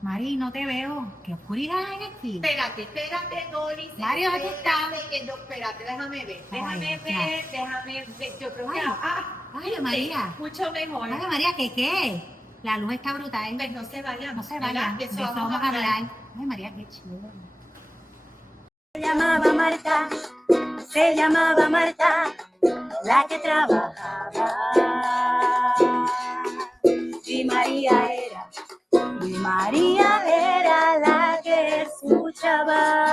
Mari, no te veo. ¿Qué oscuridad hay aquí? Espérate, Doris. Mario, ¿dónde está? Espérate, déjame ver. Ay, Déjame ver. Yo creo que. Ay, ay, María. Mucho mejor. Ay, María, ¿qué? La luz está brutal. Pues no se vayan. No se ¿verdad? vaya. De eso vamos a hablar. Ay, María, qué chulo. Se llamaba Marta, se llamaba Marta, la que trabajaba. Y María era la que escuchaba.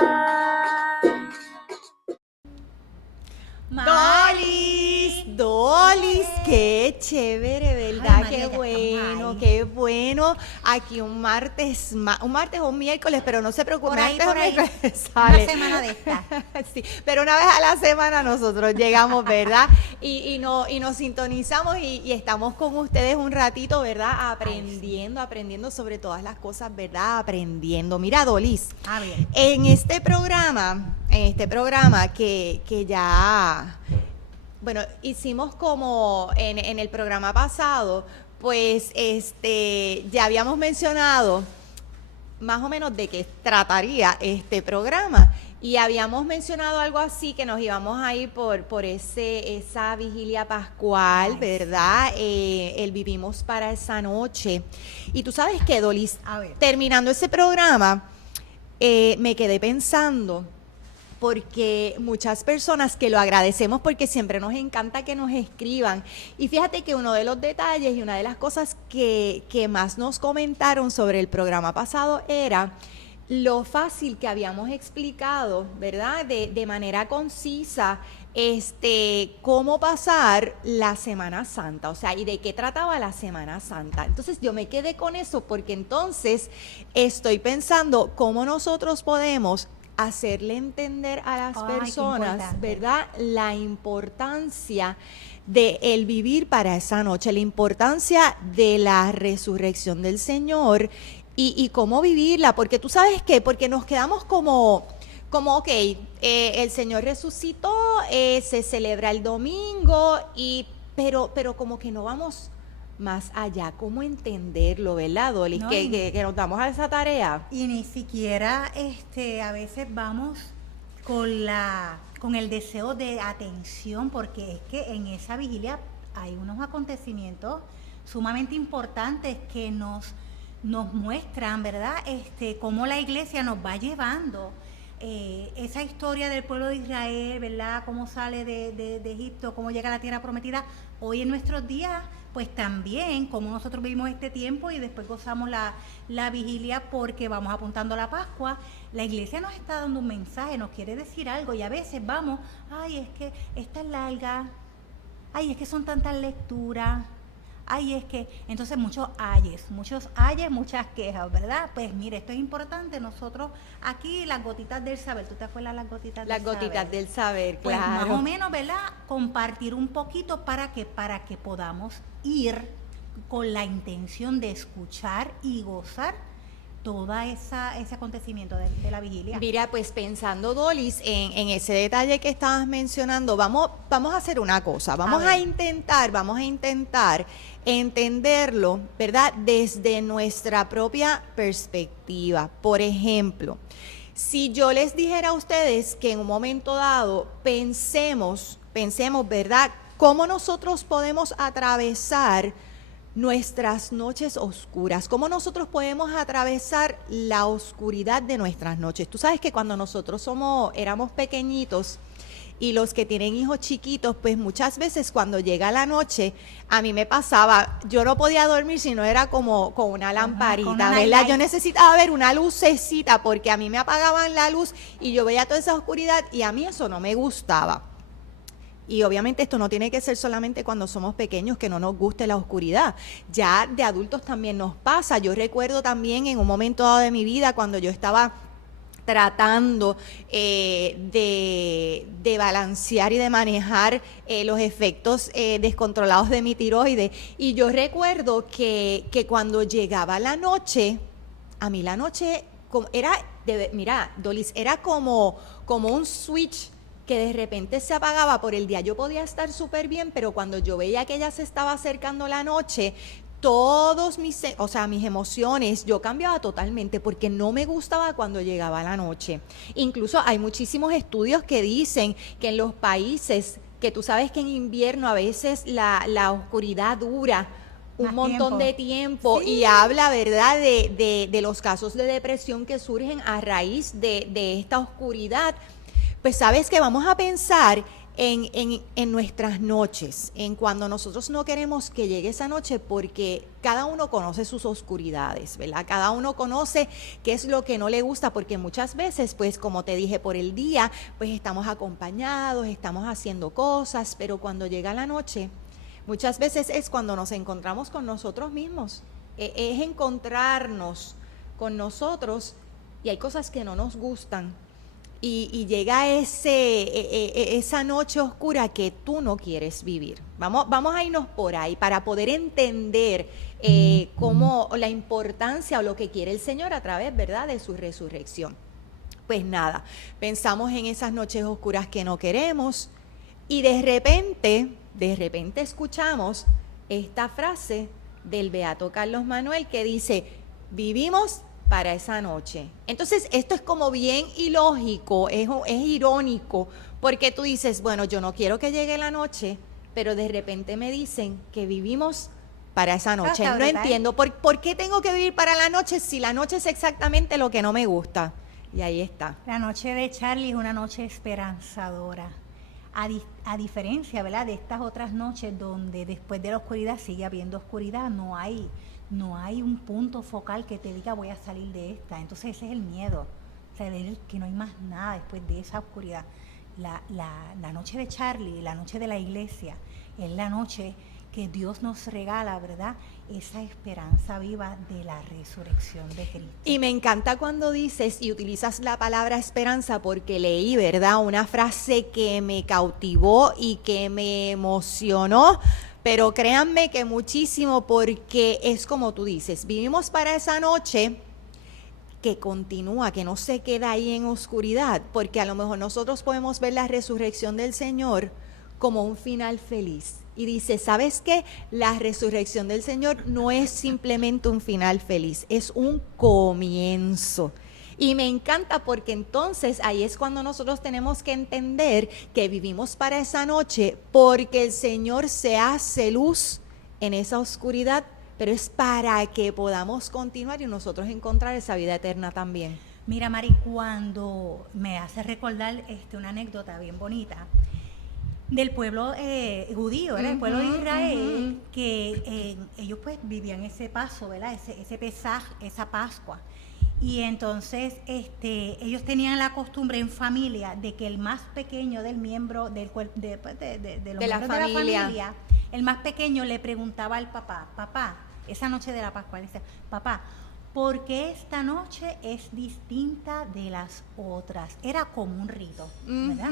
Dolis, qué chévere, ¿verdad? Ay, María, ya estamos ahí. Qué bueno. Aquí un martes o un miércoles, pero no se preocupen. Por ahí. Sale. Una semana de esta. Sí, pero una vez a la semana nosotros llegamos, ¿verdad? Y nos sintonizamos y estamos con ustedes un ratito, ¿verdad? Aprendiendo sobre todas las cosas, ¿verdad? Aprendiendo. Mira, Dolis, A ver. en este programa que ya, bueno, hicimos como en el programa pasado, pues ya habíamos mencionado más o menos de qué trataría este programa. Y habíamos mencionado algo así, que nos íbamos a ir por esa vigilia pascual, ¿verdad? El Vivimos para esa noche. Y tú sabes qué, Dolis, A ver. terminando ese programa, me quedé pensando, porque muchas personas que lo agradecemos porque siempre nos encanta que nos escriban. Y fíjate que uno de los detalles y una de las cosas que más nos comentaron sobre el programa pasado era lo fácil que habíamos explicado, ¿verdad? De manera concisa, cómo pasar la Semana Santa, o sea, y de qué trataba la Semana Santa. Entonces yo me quedé con eso porque entonces estoy pensando cómo nosotros podemos hacerle entender a las personas, ¿verdad? La importancia de el vivir para esa noche, la importancia de la resurrección del Señor y cómo vivirla, porque tú sabes qué, porque nos quedamos como ok, el Señor resucitó, se celebra el domingo, pero como que no vamos más allá, cómo entenderlo, ¿verdad, Dolis? No, que nos damos a esa tarea. Y ni siquiera a veces vamos con el deseo de atención, porque es que en esa vigilia hay unos acontecimientos sumamente importantes que nos muestran, ¿verdad? Cómo la iglesia nos va llevando. Esa historia del pueblo de Israel, ¿verdad? Cómo sale de Egipto, cómo llega a la tierra prometida. Hoy en nuestros días, pues también, como nosotros vivimos este tiempo y después gozamos la vigilia porque vamos apuntando a la Pascua, la iglesia nos está dando un mensaje, nos quiere decir algo y a veces vamos, ay, es que esta es larga, ay, es que son tantas lecturas, ay, es que, entonces muchas muchas quejas, ¿verdad? Pues mire, esto es importante, nosotros aquí las gotitas del saber, ¿tú te acuerdas las gotitas del saber? Las gotitas del saber, Pues claro. más o menos, ¿verdad? Compartir un poquito para que podamos ir con la intención de escuchar y gozar todo ese acontecimiento de la vigilia. Mira, pues pensando, Dolis, en ese detalle que estabas mencionando, vamos a hacer una cosa, vamos a intentar entenderlo, ¿verdad? Desde nuestra propia perspectiva. Por ejemplo, si yo les dijera a ustedes que en un momento dado pensemos, ¿verdad? ¿Cómo nosotros podemos atravesar nuestras noches oscuras? ¿Cómo nosotros podemos atravesar la oscuridad de nuestras noches? Tú sabes que cuando nosotros éramos pequeñitos y los que tienen hijos chiquitos, pues muchas veces cuando llega la noche, a mí me pasaba, yo no podía dormir si no era como con una lamparita, ¿verdad? Yo necesitaba ver una lucecita porque a mí me apagaban la luz y yo veía toda esa oscuridad y a mí eso no me gustaba. Y obviamente esto no tiene que ser solamente cuando somos pequeños que no nos guste la oscuridad. Ya de adultos también nos pasa. Yo recuerdo también en un momento dado de mi vida cuando yo estaba tratando de balancear y de manejar los efectos descontrolados de mi tiroides. Y yo recuerdo que cuando llegaba la noche, a mí la noche mira, Dolis, era como un switch que de repente se apagaba. Por el día yo podía estar súper bien, pero cuando yo veía que ya se estaba acercando la noche, todos mis emociones, yo cambiaba totalmente porque no me gustaba cuando llegaba la noche. Incluso hay muchísimos estudios que dicen que en los países, que tú sabes que en invierno a veces la oscuridad dura un Más montón tiempo. de tiempo Sí. y habla, ¿verdad?, de los casos de depresión que surgen a raíz de esta oscuridad. Pues sabes que vamos a pensar en nuestras noches, en cuando nosotros no queremos que llegue esa noche, porque cada uno conoce sus oscuridades, ¿verdad? Cada uno conoce qué es lo que no le gusta, porque muchas veces, pues como te dije, por el día, pues estamos acompañados, estamos haciendo cosas, pero cuando llega la noche, muchas veces es cuando nos encontramos con nosotros mismos, es encontrarnos con nosotros y hay cosas que no nos gustan. Y llega esa noche oscura que tú no quieres vivir. Vamos a irnos por ahí para poder entender cómo la importancia o lo que quiere el Señor a través, ¿verdad?, de su resurrección. Pues nada, pensamos en esas noches oscuras que no queremos y de repente escuchamos esta frase del beato Carlos Manuel que dice: vivimos para esa noche. Entonces, esto es como bien ilógico, es irónico, porque tú dices, bueno, yo no quiero que llegue la noche, pero de repente me dicen que vivimos para esa noche. Está No brutal. entiendo, ¿por qué tengo que vivir para la noche si la noche es exactamente lo que no me gusta? Y ahí está. La noche de Charlie es una noche esperanzadora. A diferencia, ¿verdad?, de estas otras noches donde después de la oscuridad sigue habiendo oscuridad, no hay un punto focal que te diga voy a salir de esta. Entonces ese es el miedo, o sea, que no hay más nada después de esa oscuridad. La noche de Charlie, la noche de la iglesia, es la noche que Dios nos regala, ¿verdad?, esa esperanza viva de la resurrección de Cristo. Y me encanta cuando dices y utilizas la palabra esperanza, porque leí, ¿verdad?, una frase que me cautivó y que me emocionó, pero créanme que muchísimo, porque es como tú dices, vivimos para esa noche que continúa, que no se queda ahí en oscuridad, porque a lo mejor nosotros podemos ver la resurrección del Señor como un final feliz. Y dice, ¿sabes qué? La resurrección del Señor no es simplemente un final feliz, es un comienzo. Y me encanta porque entonces ahí es cuando nosotros tenemos que entender que vivimos para esa noche, porque el Señor se hace luz en esa oscuridad, pero es para que podamos continuar y nosotros encontrar esa vida eterna también. Mira, Mari, cuando me hace recordar una anécdota bien bonita del pueblo judío, ¿verdad?, el pueblo de Israel, que ellos pues vivían ese paso, ¿verdad?, ese Pesaj, esa Pascua. Y entonces ellos tenían la costumbre en familia de que el más pequeño del miembro del los De la miembros de la familia. familia, el más pequeño le preguntaba al papá, esa noche de la Pascua, le decía, papá, ¿por qué esta noche es distinta de las otras? Era como un rito, ¿verdad?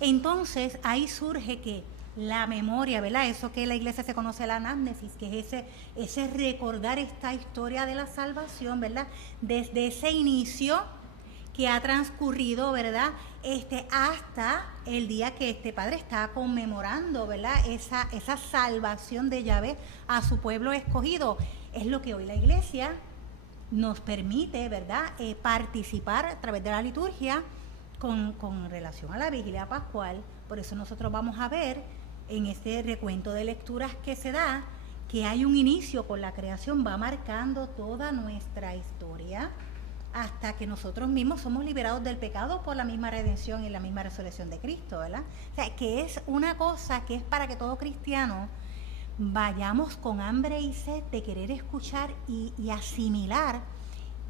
Entonces ahí surge que la memoria, ¿verdad?, eso que en la iglesia se conoce la anamnesis, que es ese recordar esta historia de la salvación, ¿verdad?, desde ese inicio que ha transcurrido, ¿verdad?, hasta el día que este padre está conmemorando, ¿verdad?, esa salvación de Yahvé a su pueblo escogido. Es lo que hoy la iglesia nos permite, ¿verdad?, participar a través de la liturgia con relación a la vigilia pascual. Por eso nosotros vamos a ver en este recuento de lecturas que se da que hay un inicio con la creación, va marcando toda nuestra historia hasta que nosotros mismos somos liberados del pecado por la misma redención y la misma resurrección de Cristo, ¿verdad? O sea, que es una cosa que es para que todo cristiano vayamos con hambre y sed de querer escuchar y asimilar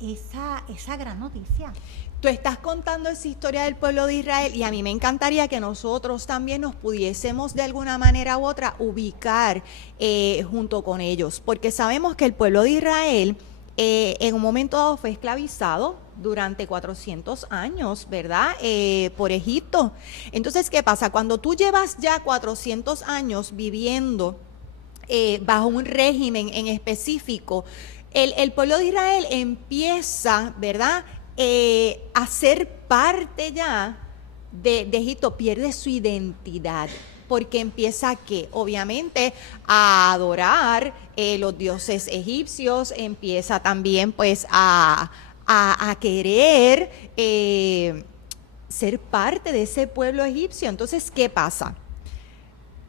esa gran noticia. Tú estás contando esa historia del pueblo de Israel y a mí me encantaría que nosotros también nos pudiésemos de alguna manera u otra ubicar junto con ellos, porque sabemos que el pueblo de Israel en un momento dado fue esclavizado durante 400 años, ¿verdad?, por Egipto. Entonces, ¿qué pasa? Cuando tú llevas ya 400 años viviendo bajo un régimen en específico, el pueblo de Israel empieza, ¿verdad?, a ser parte ya de Egipto, pierde su identidad. porque empieza que obviamente a adorar los dioses egipcios, empieza también pues a querer ser parte de ese pueblo egipcio. Entonces, ¿qué pasa?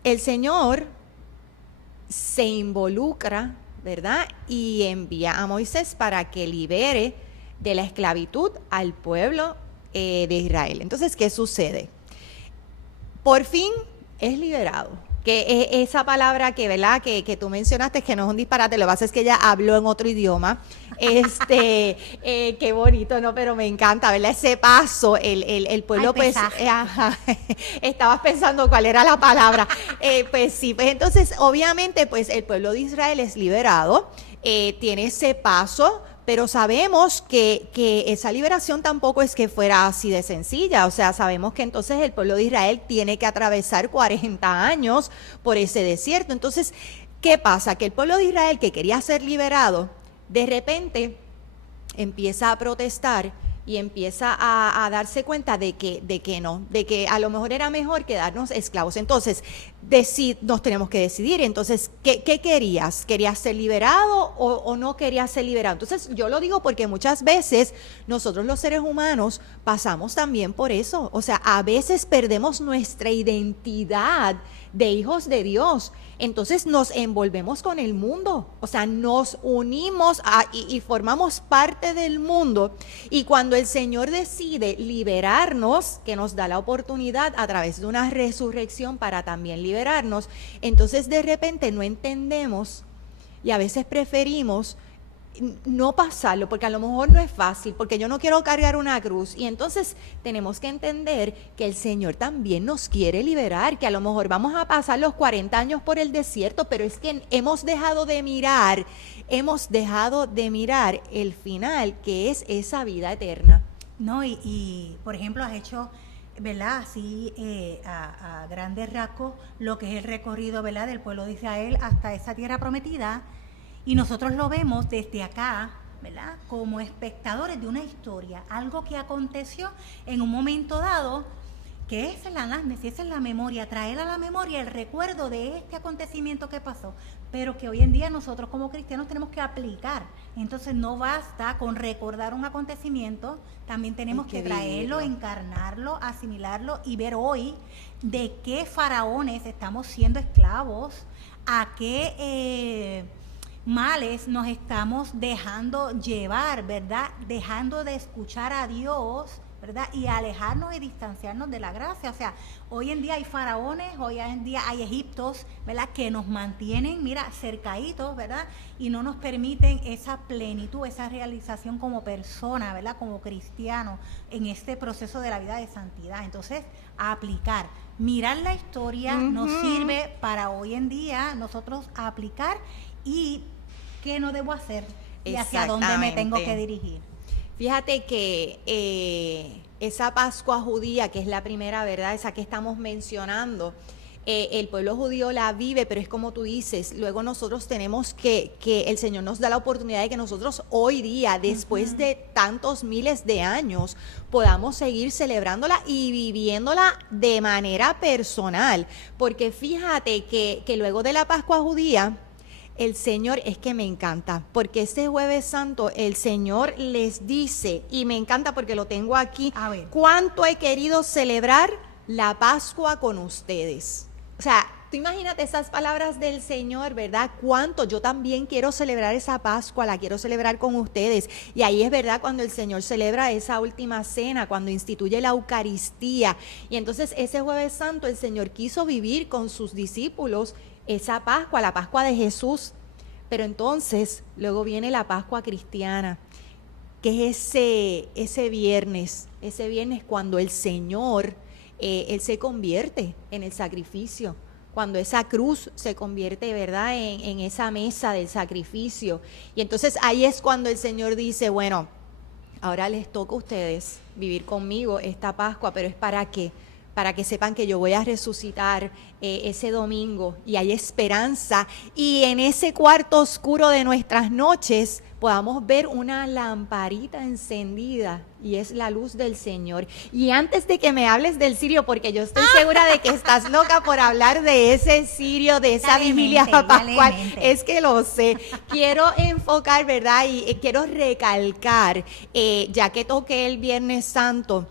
El Señor se involucra, ¿verdad? Y envía a Moisés para que libere de la esclavitud al pueblo de Israel. Entonces, ¿qué sucede? Por fin es liberado. Que esa palabra que, ¿verdad? Que tú mencionaste, que no es un disparate, lo que pasa es que ella habló en otro idioma. Qué bonito, ¿no? Pero me encanta, ¿verdad? Ese paso, el pueblo, pues, ajá, estabas pensando cuál era la palabra. Pues sí, pues entonces, obviamente, pues el pueblo de Israel es liberado, tiene ese paso, pero sabemos que esa liberación tampoco es que fuera así de sencilla. O sea, sabemos que entonces el pueblo de Israel tiene que atravesar 40 años por ese desierto. Entonces, ¿qué pasa? Que el pueblo de Israel, que quería ser liberado, de repente empieza a protestar y empieza a darse cuenta de que no, de que a lo mejor era mejor quedarnos esclavos. Entonces, nos tenemos que decidir. Entonces, ¿qué querías? ¿Querías ser liberado o no querías ser liberado? Entonces, yo lo digo porque muchas veces nosotros los seres humanos pasamos también por eso. O sea, a veces perdemos nuestra identidad de hijos de Dios. Entonces nos envolvemos con el mundo, o sea, nos unimos y formamos parte del mundo. Y cuando el Señor decide liberarnos, que nos da la oportunidad a través de una resurrección para también liberarnos, entonces de repente no entendemos y a veces preferimos no pasarlo, porque a lo mejor no es fácil, porque yo no quiero cargar una cruz. Y entonces tenemos que entender que el Señor también nos quiere liberar, que a lo mejor vamos a pasar los 40 años por el desierto, pero es que hemos dejado de mirar el final, que es esa vida eterna. No, y por ejemplo, has hecho, ¿verdad? Así a grandes rasgos lo que es el recorrido, ¿verdad? Del pueblo de Israel hasta esa tierra prometida. Y nosotros lo vemos desde acá, ¿verdad? Como espectadores de una historia, algo que aconteció en un momento dado, que es el análisis, esa es la memoria, traer a la memoria el recuerdo de este acontecimiento que pasó, pero que hoy en día nosotros como cristianos tenemos que aplicar. Entonces no basta con recordar un acontecimiento, también tenemos que traerlo, encarnarlo, asimilarlo y ver hoy de qué faraones estamos siendo esclavos, a qué males nos estamos dejando llevar, ¿verdad? Dejando de escuchar a Dios, ¿verdad? Y alejarnos y distanciarnos de la gracia. O sea, hoy en día hay faraones, hoy en día hay egiptos, ¿verdad? Que nos mantienen, mira, cercaditos, ¿verdad? Y no nos permiten esa plenitud, esa realización como persona, ¿verdad? Como cristiano en este proceso de la vida de santidad. Entonces, a aplicar. Mirar la historia nos sirve para hoy en día nosotros aplicar y qué no debo hacer y hacia dónde me tengo que dirigir. Fíjate que esa Pascua judía, que es la primera, ¿verdad? Esa que estamos mencionando, el pueblo judío la vive, pero es como tú dices, luego nosotros tenemos que el Señor nos da la oportunidad de que nosotros hoy día, después de tantos miles de años, podamos seguir celebrándola y viviéndola de manera personal. Porque fíjate que luego de la Pascua judía, el Señor, es que me encanta, porque este Jueves Santo el Señor les dice, y me encanta porque lo tengo aquí, cuánto he querido celebrar la Pascua con ustedes. O sea, tú imagínate esas palabras del Señor, ¿verdad? Cuánto yo también quiero celebrar esa Pascua, la quiero celebrar con ustedes. Y ahí es verdad cuando el Señor celebra esa última cena, cuando instituye la Eucaristía. Y entonces ese Jueves Santo el Señor quiso vivir con sus discípulos esa Pascua, la Pascua de Jesús. Pero entonces luego viene la Pascua cristiana, que es ese viernes cuando el Señor, Él se convierte en el sacrificio, cuando esa cruz se convierte, ¿verdad?, en esa mesa del sacrificio. Y entonces ahí es cuando el Señor dice, bueno, ahora les toca a ustedes vivir conmigo esta Pascua, pero ¿es para qué? para que sepan que yo voy a resucitar ese domingo y hay esperanza. Y en ese cuarto oscuro de nuestras noches podamos ver una lamparita encendida y es la luz del Señor. Y antes de que me hables del cirio, porque yo estoy segura de que estás loca por hablar de ese cirio, de esa Dale vigilia mente, dale pascual, mente. es que lo sé. Quiero enfocar, ¿verdad? Y quiero recalcar, ya que toqué el Viernes Santo,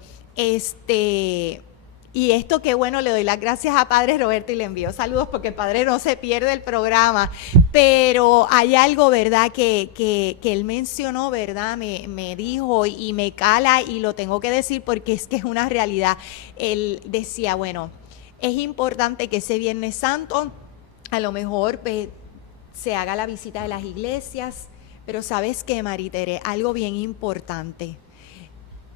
y esto qué bueno, le doy las gracias a Padre Roberto y le envío saludos porque el Padre no se pierde el programa, pero hay algo, ¿verdad? Que él mencionó, ¿verdad? Me dijo y me cala y lo tengo que decir porque es que es una realidad. Él decía, bueno, es importante que ese Viernes Santo a lo mejor pues, se haga la visita de las iglesias, pero ¿sabes qué, Maritere? Algo bien importante,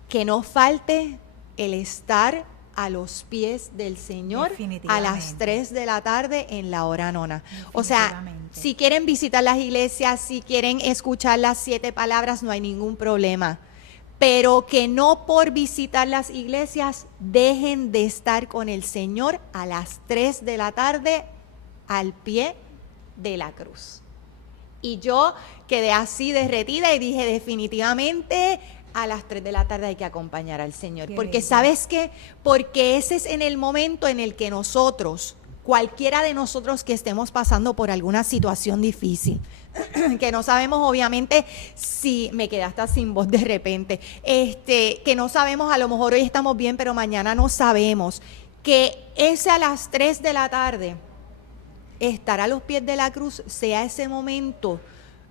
que no falte el estar a los pies del Señor a las 3 de la tarde en la hora nona. O sea, si quieren visitar las iglesias, si quieren escuchar las 7 palabras, no hay ningún problema. Pero que no por visitar las iglesias dejen de estar con el Señor a las 3 de la tarde al pie de la cruz. Y yo quedé así derretida y dije, definitivamente a las 3 de la tarde hay que acompañar al Señor. Porque ¿sabes qué? Porque ese es en el momento en el que nosotros, cualquiera de nosotros que estemos pasando por alguna situación difícil, que no sabemos obviamente si me quedé hasta sin voz de repente, que no sabemos, a lo mejor hoy estamos bien, pero mañana no sabemos, que ese a las 3 de la tarde, estar a los pies de la cruz, sea ese momento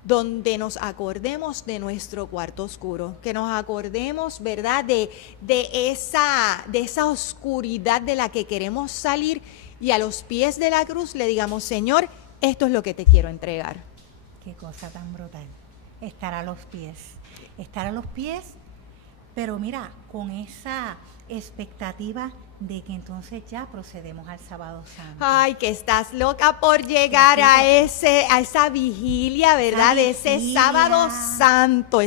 donde nos acordemos de nuestro cuarto oscuro, que nos acordemos, ¿verdad?, de esa oscuridad de la que queremos salir y a los pies de la cruz le digamos, Señor, esto es lo que te quiero entregar. Qué cosa tan brutal, estar a los pies, pero mira, con esa expectativa de que entonces ya procedemos al sábado santo. Ay, que estás loca por llegar a esa vigilia, ¿verdad? De ese sábado santo.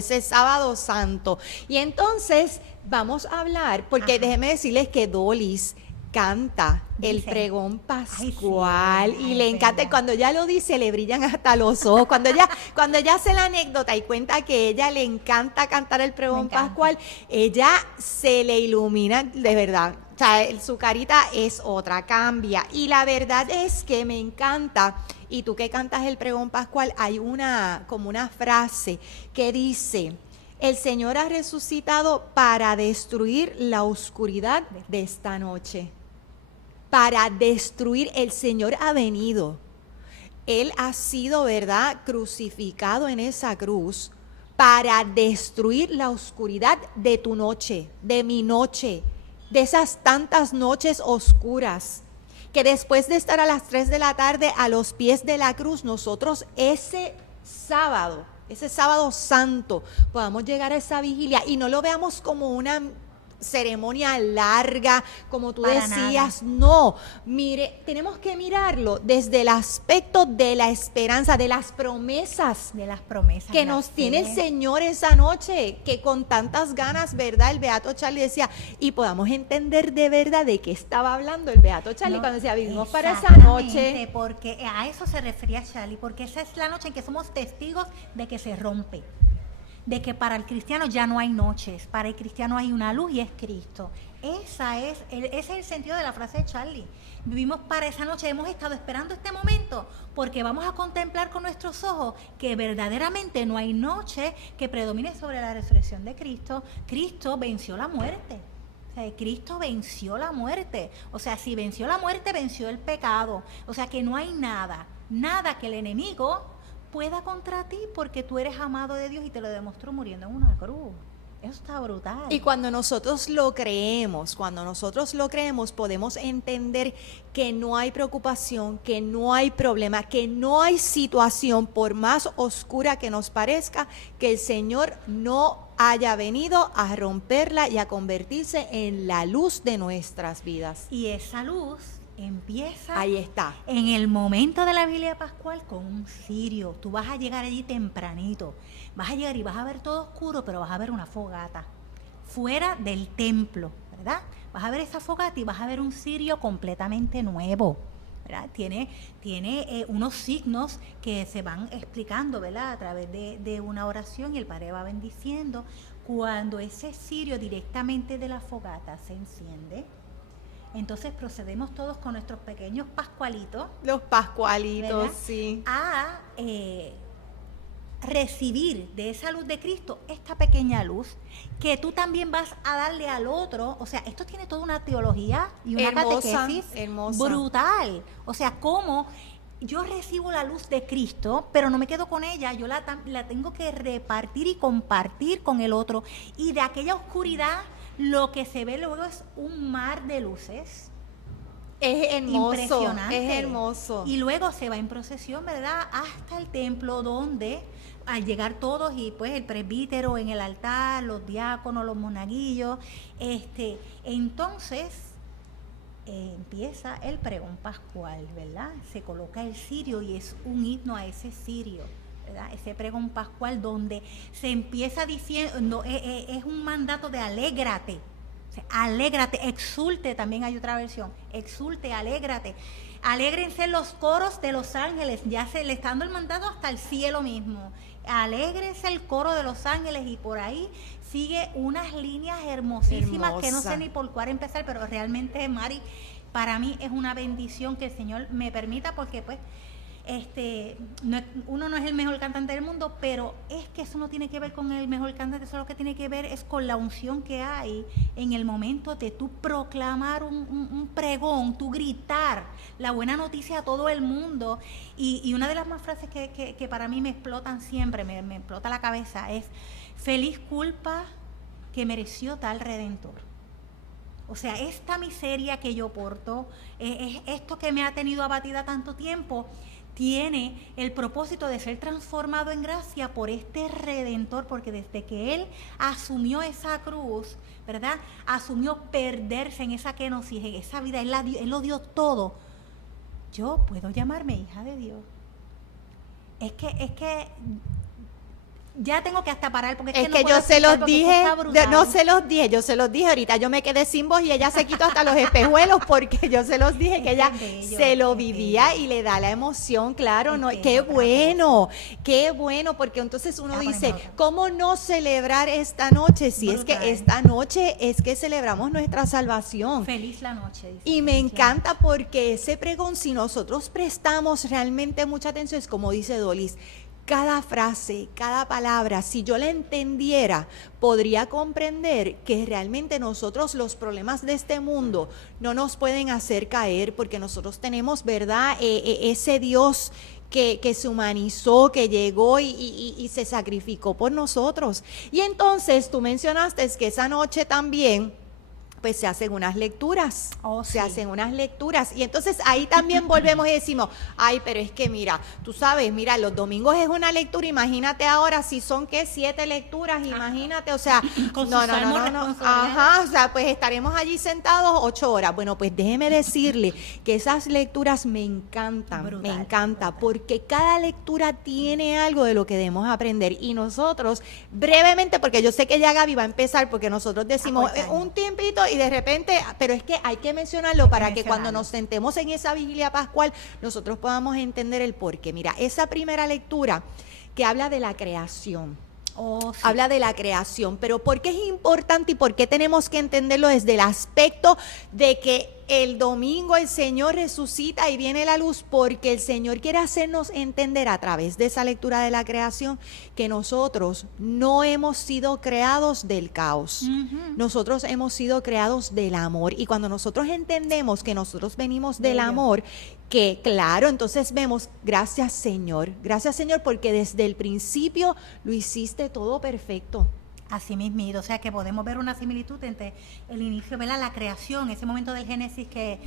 Y entonces vamos a hablar, porque déjenme decirles que Dolis canta el pregón pascual y le encanta, y cuando ella lo dice le brillan hasta los ojos, cuando ella hace la anécdota y cuenta que ella le encanta cantar el pregón pascual, ella se le ilumina de verdad, o sea, su carita es otra, cambia, y la verdad es que me encanta. Y tú que cantas el pregón pascual, hay como una frase que dice: el Señor ha resucitado para destruir la oscuridad de esta noche. Para destruir, el Señor ha venido. Él ha sido, ¿verdad?, crucificado en esa cruz para destruir la oscuridad de tu noche, de mi noche, de esas tantas noches oscuras. Que después de estar a las 3 de la tarde a los pies de la cruz, nosotros ese sábado santo, podamos llegar a esa vigilia y no lo veamos como una ceremonia larga, como tú decías, no, mire, tenemos que mirarlo desde el aspecto de la esperanza, de las promesas que nos tiene el Señor esa noche, que con tantas ganas, ¿verdad? El Beato Charlie decía, y podamos entender de verdad de qué estaba hablando el Beato Charlie cuando decía, vivimos para esa noche. Porque a eso se refería Charlie, porque esa es la noche en que somos testigos de que se rompe, de que para el cristiano ya no hay noches, para el cristiano hay una luz y es Cristo. Ese es el sentido de la frase de Charlie. Vivimos para esa noche, hemos estado esperando este momento porque vamos a contemplar con nuestros ojos que verdaderamente no hay noche que predomine sobre la resurrección de Cristo. Cristo venció la muerte. O sea, Cristo venció la muerte. O sea, si venció la muerte, venció el pecado. O sea, que no hay nada que el enemigo pueda contra ti, porque tú eres amado de Dios y te lo demostró muriendo en una cruz. Eso está brutal. Y cuando nosotros lo creemos, podemos entender que no hay preocupación, que no hay problema, que no hay situación, por más oscura que nos parezca, que el Señor no haya venido a romperla y a convertirse en la luz de nuestras vidas. Y esa luz empieza ahí está, en el momento de la vigilia pascual, con un cirio. Tú vas a llegar allí tempranito, vas a llegar y vas a ver todo oscuro, pero vas a ver una fogata fuera del templo, ¿verdad? Vas a ver esa fogata y vas a ver un cirio completamente nuevo, ¿verdad? Tiene unos signos que se van explicando, ¿verdad? A través de una oración, y el Padre va bendiciendo. Cuando ese cirio directamente de la fogata se enciende, entonces procedemos todos con nuestros pequeños pascualitos, Los pascualitos, ¿verdad? sí. A recibir de esa luz de Cristo esta pequeña luz que tú también vas a darle al otro. O sea, esto tiene toda una teología y una Hermosa, catequesis hermosa. brutal. O sea, cómo yo recibo la luz de Cristo, pero no me quedo con ella, yo la tengo que repartir y compartir con el otro. Y de aquella oscuridad, lo que se ve luego es un mar de luces. Es hermoso, Impresionante. es hermoso. Y luego se va en procesión, ¿verdad? Hasta el templo, donde al llegar todos, y pues el presbítero en el altar, los diáconos, los monaguillos, entonces empieza el pregón pascual, ¿verdad? Se coloca el cirio y es un himno a ese cirio, ¿verdad? Ese pregón pascual donde se empieza diciendo, es un mandato de alégrate. O sea, alégrate, exulte, también hay otra versión, exulte, alégrate. Alégrense los coros de los ángeles, ya se le está dando el mandato hasta el cielo mismo. Alégrense el coro de los ángeles, y por ahí sigue unas líneas hermosísimas que no sé ni por cuál empezar, pero realmente, Mari, para mí es una bendición que el Señor me permita, porque pues uno no es el mejor cantante del mundo, pero es que eso no tiene que ver con el mejor cantante, eso lo que tiene que ver es con la unción que hay en el momento de tú proclamar un pregón, tú gritar la buena noticia a todo el mundo. Y una de las más frases que para mí me explotan siempre, me explota la cabeza, es: feliz culpa que mereció tal Redentor. O sea, esta miseria que yo porto, esto que me ha tenido abatida tanto tiempo, tiene el propósito de ser transformado en gracia por este Redentor, porque desde que Él asumió esa cruz, ¿verdad? Asumió perderse en esa kenosis, en esa vida, Él lo dio todo. Yo puedo llamarme hija de Dios. Es que ya tengo que hasta parar, porque Es no que puedo yo se explicar, los porque dije, esto está brutal. no se los dije, yo se los dije ahorita, yo me quedé sin voz y ella se quitó hasta los espejuelos porque yo se los dije, Es que ella que es bello, se lo es vivía bello. y le da la emoción, claro, Es no, que qué es otra bueno, porque entonces uno Ya, dice, ponemos otra. ¿cómo no celebrar esta noche? Si es Brutal. que esta noche es que celebramos nuestra salvación. Feliz la noche, dice. Y me Feliz la encanta porque ese pregón, si nosotros prestamos realmente mucha atención, es como dice Dolis, cada frase, cada palabra, si yo la entendiera, podría comprender que realmente nosotros los problemas de este mundo no nos pueden hacer caer, porque nosotros tenemos, ¿verdad? Ese Dios que se humanizó, que llegó y se sacrificó por nosotros. Y entonces tú mencionaste que esa noche también pues se hacen unas lecturas, Sí. se hacen unas lecturas, y entonces ahí también volvemos y decimos, ay, pero es que mira, tú sabes, mira, los domingos es una lectura, imagínate ahora si son, ¿qué? 7 lecturas, imagínate, o sea, Con su no, salmo responsabilidad. ajá, o sea, pues estaremos allí sentados 8 horas, bueno, pues déjeme decirle que esas lecturas me encantan, Brutal, me encanta, brutal. porque cada lectura tiene algo de lo que debemos aprender, y nosotros, brevemente, porque yo sé que ya Gaby va a empezar, porque nosotros decimos, Acortando. un tiempito, y de repente, pero es que hay que mencionarlo para que mencionarlo. cuando nos sentemos en esa vigilia pascual, nosotros podamos entender el porqué. Mira, esa primera lectura que habla de la creación, Oh, sí. habla de la creación, pero ¿por qué es importante y por qué tenemos que entenderlo desde el aspecto de que el domingo el Señor resucita y viene la luz? Porque el Señor quiere hacernos entender a través de esa lectura de la creación que nosotros no hemos sido creados del caos. Ujú. Nosotros hemos sido creados del amor, y cuando nosotros entendemos que nosotros venimos del Bello. amor, que claro, entonces vemos, gracias Señor, porque desde el principio lo hiciste todo perfecto. Así mismito, o sea que podemos ver una similitud entre el inicio, ¿verdad? La creación, ese momento del Génesis que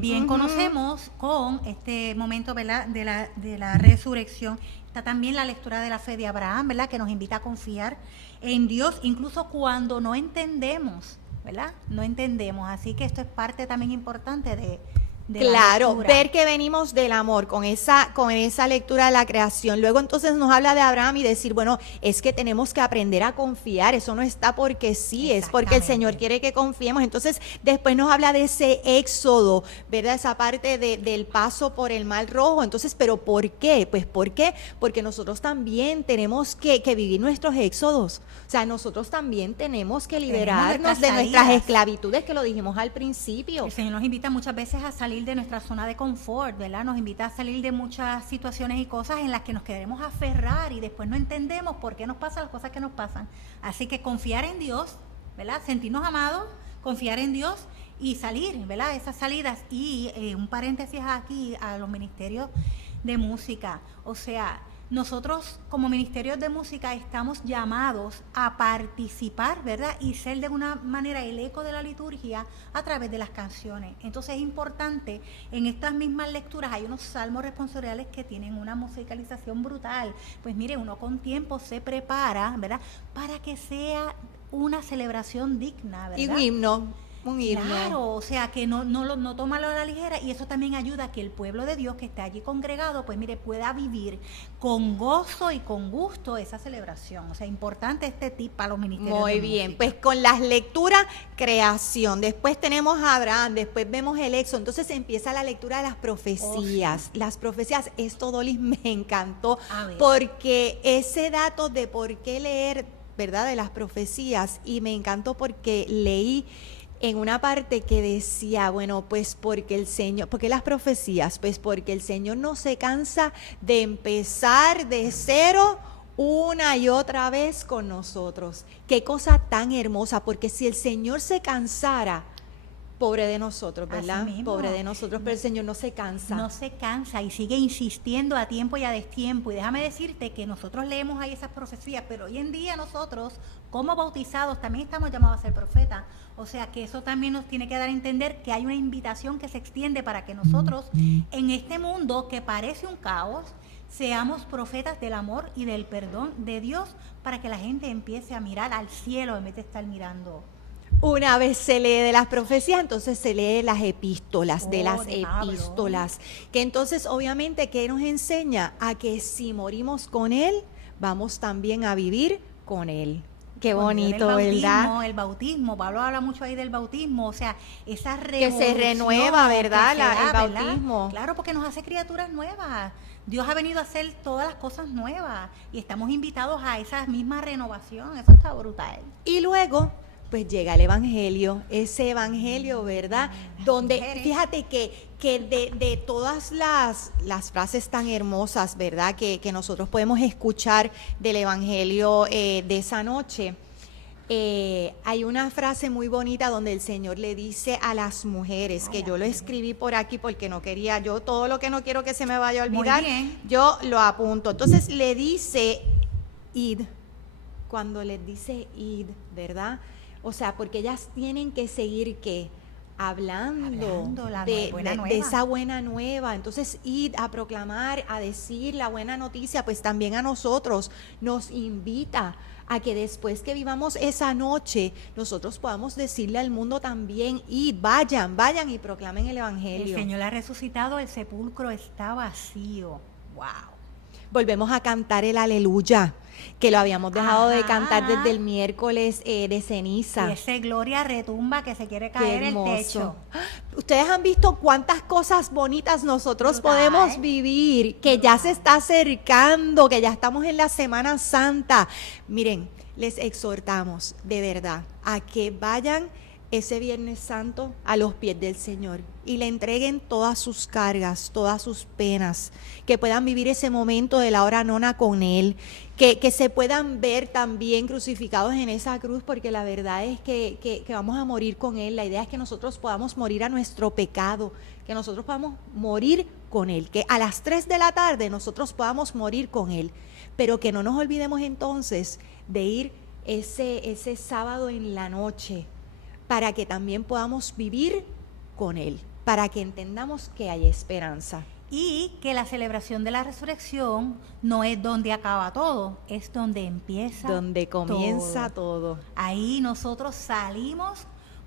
bien conocemos, con este momento, ¿verdad? de la resurrección. Está también la lectura de la fe de Abraham, ¿verdad? Que nos invita a confiar en Dios, incluso cuando no entendemos, ¿verdad? No entendemos, así que esto es parte también importante de la Claro, lectura. ver que venimos del amor con esa lectura de la creación. Luego entonces nos habla de Abraham y decir, bueno, es que tenemos que aprender a confiar. Eso no está porque sí, es porque el Señor Exactamente. quiere que confiemos. Entonces después nos habla de ese éxodo, ¿verdad? Esa parte del paso por el Mar Rojo. Entonces, ¿pero por qué? Pues ¿por qué? Porque nosotros también tenemos que vivir nuestros éxodos. O sea, nosotros también tenemos que liberarnos nuestras de nuestras salidas. esclavitudes, que lo dijimos al principio. El Señor nos invita muchas veces a salir de nuestra zona de confort, ¿verdad? Nos invita a salir de muchas situaciones y cosas en las que nos queremos aferrar y después no entendemos por qué nos pasan las cosas que nos pasan. Así que confiar en Dios, ¿verdad? Sentirnos amados, confiar en Dios y salir, ¿verdad? Esas salidas. Y un paréntesis aquí a los ministerios de música. O sea, nosotros como ministerios de música estamos llamados a participar, ¿verdad? Y ser de una manera el eco de la liturgia a través de las canciones. Entonces es importante, en estas mismas lecturas hay unos salmos responsoriales que tienen una musicalización brutal. Pues mire, uno con tiempo se prepara, ¿verdad? Para que sea una celebración digna, ¿verdad? Y un himno. Claro, o sea, que no tomarlo a la ligera, y eso también ayuda a que el pueblo de Dios que está allí congregado, pues mire, pueda vivir con gozo y con gusto esa celebración. O sea, importante este tip para los ministerios Muy de bien, música. pues con las lecturas, creación, después tenemos a Abraham, después vemos el Éxodo, entonces empieza la lectura de las profecías. Las profecías, esto, Dolis, me encantó, A ver. porque ese dato de por qué leer, ¿verdad?, de las profecías, y me encantó porque leí en una parte que decía, bueno, pues porque el Señor, ¿por qué las profecías? Pues porque el Señor no se cansa de empezar de cero una y otra vez con nosotros. Qué cosa tan hermosa, porque si el Señor se cansara, pobre de nosotros, ¿verdad? Así mismo. Pobre de nosotros, pero el Señor no se cansa. No se cansa y sigue insistiendo a tiempo y a destiempo. Y déjame decirte que nosotros leemos ahí esas profecías, pero hoy en día nosotros, como bautizados, también estamos llamados a ser profetas. O sea que eso también nos tiene que dar a entender que hay una invitación que se extiende para que nosotros, en este mundo que parece un caos, seamos profetas del amor y del perdón de Dios, para que la gente empiece a mirar al cielo en vez de estar mirando. Una vez se lee de las profecías, entonces se lee las epístolas, de las de Pablo. epístolas, que entonces obviamente que nos enseña a que si morimos con Él, vamos también a vivir con Él. Qué bonito, ¿verdad? El bautismo, Pablo habla mucho ahí del bautismo, o sea, esa Que se revolución renueva, ¿verdad? que se da, El ¿verdad? bautismo. Claro, porque nos hace criaturas nuevas. Dios ha venido a hacer todas las cosas nuevas y estamos invitados a esa misma renovación. Eso está brutal. Y luego, pues llega el Evangelio, ese Evangelio, ¿verdad? Donde, mujeres. fíjate que de todas las frases tan hermosas, ¿verdad? Que nosotros podemos escuchar del Evangelio de esa noche, hay una frase muy bonita donde el Señor le dice a las mujeres, que yo lo escribí por aquí porque no quería, yo todo lo que no quiero que se me vaya a Muy olvidar, bien. yo lo apunto. Entonces le dice, id, cuando les dice id, ¿verdad? O sea, porque ellas tienen que seguir, ¿qué? Hablando la de buena nueva. de esa buena nueva. Entonces, ir a proclamar, a decir la buena noticia, pues también a nosotros nos invita a que después que vivamos esa noche, nosotros podamos decirle al mundo también, id, vayan y proclamen el Evangelio. El Señor ha resucitado, el sepulcro está vacío. Wow. Volvemos a cantar el aleluya, que lo habíamos dejado de Ajá. cantar desde el miércoles de ceniza. Y ese gloria retumba que se quiere Qué caer el hermoso. techo. Ustedes han visto cuántas cosas bonitas nosotros Brutal. podemos vivir, que ya se está acercando, que ya estamos en la Semana Santa. Miren, les exhortamos de verdad a que vayan ese Viernes Santo a los pies del Señor y le entreguen todas sus cargas, todas sus penas, que puedan vivir ese momento de la hora nona con Él, que se puedan ver también crucificados en esa cruz, porque la verdad es que vamos a morir con Él. La idea es que nosotros podamos morir a nuestro pecado, que nosotros podamos morir con Él, que a las 3 de la tarde nosotros podamos morir con Él, pero que no nos olvidemos entonces de ir ese sábado en la noche, para que también podamos vivir con Él, para que entendamos que hay esperanza. Y que la celebración de la resurrección no es donde acaba todo, es donde empieza Donde comienza todo. Ahí nosotros salimos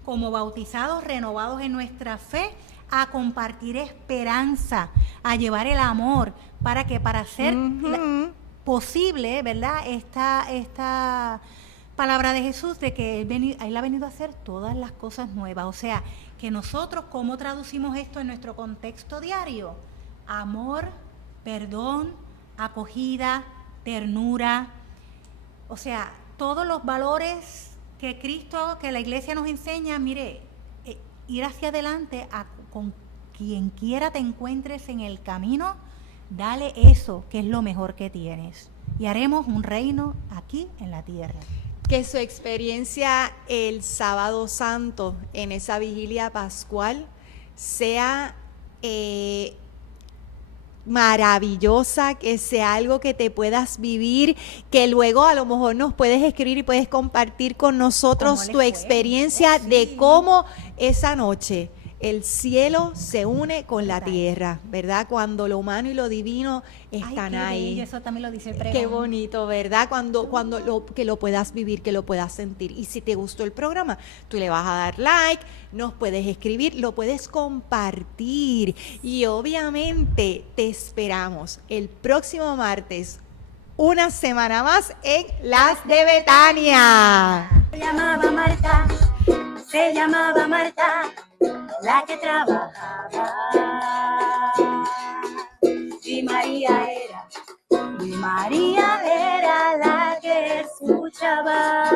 como bautizados, renovados en nuestra fe, a compartir esperanza, a llevar el amor, para hacer posible, ¿verdad? Esta palabra de Jesús de que él ha venido a hacer todas las cosas nuevas. O sea, que nosotros, ¿cómo traducimos esto en nuestro contexto diario? Amor, perdón, acogida, ternura. O sea, todos los valores que Cristo, que la iglesia nos enseña, mire, ir hacia adelante con quien quiera te encuentres en el camino, dale eso, que es lo mejor que tienes. Y haremos un reino aquí en la tierra. Que su experiencia el sábado santo en esa vigilia pascual sea maravillosa, que sea algo que te puedas vivir, que luego a lo mejor nos puedes escribir y puedes compartir con nosotros tu experiencia de cómo esa noche el cielo se une con la tierra, ¿verdad? Cuando lo humano y lo divino están ahí. Bello, eso también lo dice el pregón. Qué bonito, ¿verdad? Que lo puedas vivir, que lo puedas sentir. Y si te gustó el programa, tú le vas a dar like, nos puedes escribir, lo puedes compartir. Y obviamente te esperamos el próximo martes, una semana más en Las de Betania. Se llamaba Marta, se llamaba Marta, la que trabajaba. Y María era la que escuchaba.